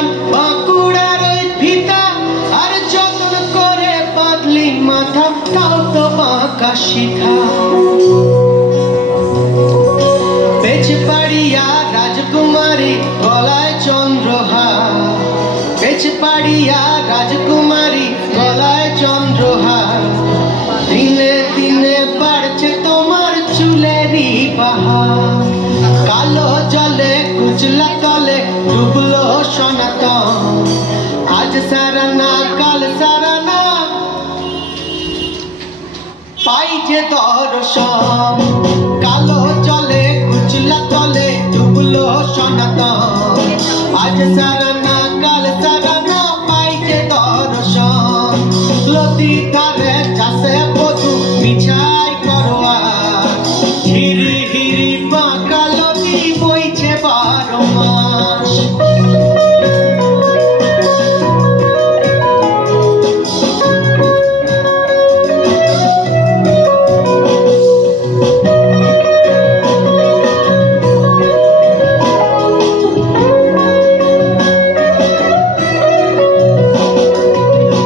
জীবন বাঁকুড়ার ওই ফিতা আর যতন করে বাঁধলি মাথা তাও তো বাঁকা শিখা বেচপাড়িয়া রাজকুমারী গলায় চন্দ্রহার বেচপাড়িয়া রাজকুমারী গলায় চন্দ্রহার দিনে দিনে বাড়ছে তোমার চুলেরই বাহার কালো জলে কুচলা তলে ডুবলো সনাতন আজ সারা না কাল সারা না পাই যে দর্শন কালো জলে কুচলা তলে ডুবলো সনাতন আজ সারা না কাল সারা না পাই যে দর্শন নদী ধারে চাষে বধু মিছাই করোয়া হিরি হিরি বাঁকা নদী বইছে 12 মাস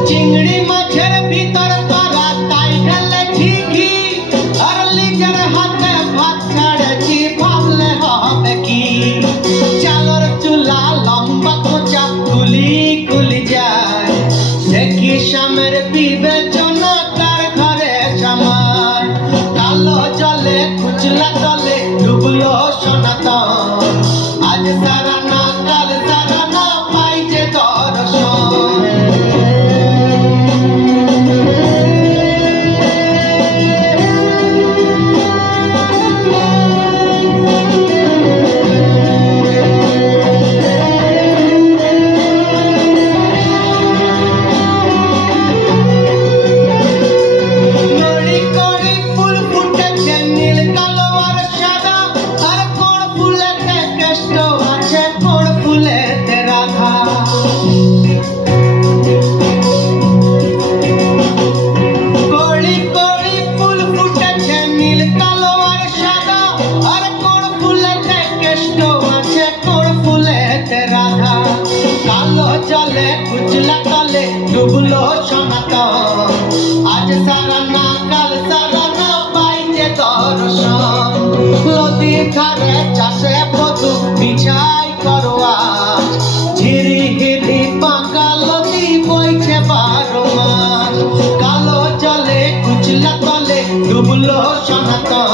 চিংড়ি মাছের ভিতর তারা তাই ঢেলে ঠিকই আর লিজার হাতে ভাত ছাড়েছি ভাবলে হবে কি চালর চুলা লম্বা খোঁচা গুলি গুলি যায় দেখি স্বামের বিবেচনা তার ঘরে জামাই কালো জলে কুচলা তলে ডুবলো সনাতন আজ সারা না কাল সারা না পাই যে দর্শন জলে কুচলা তলে ডুবলো সনাতন আজ সারা না কাল সারা না পাই যে দর্শন নদী ধারে চাষে বধু বিছাই করোয়া ঝিরি হিরি বাঁকা নদী বইছে 12 মাস কালো জলে কুচলা তলে ডুবলো সনাতন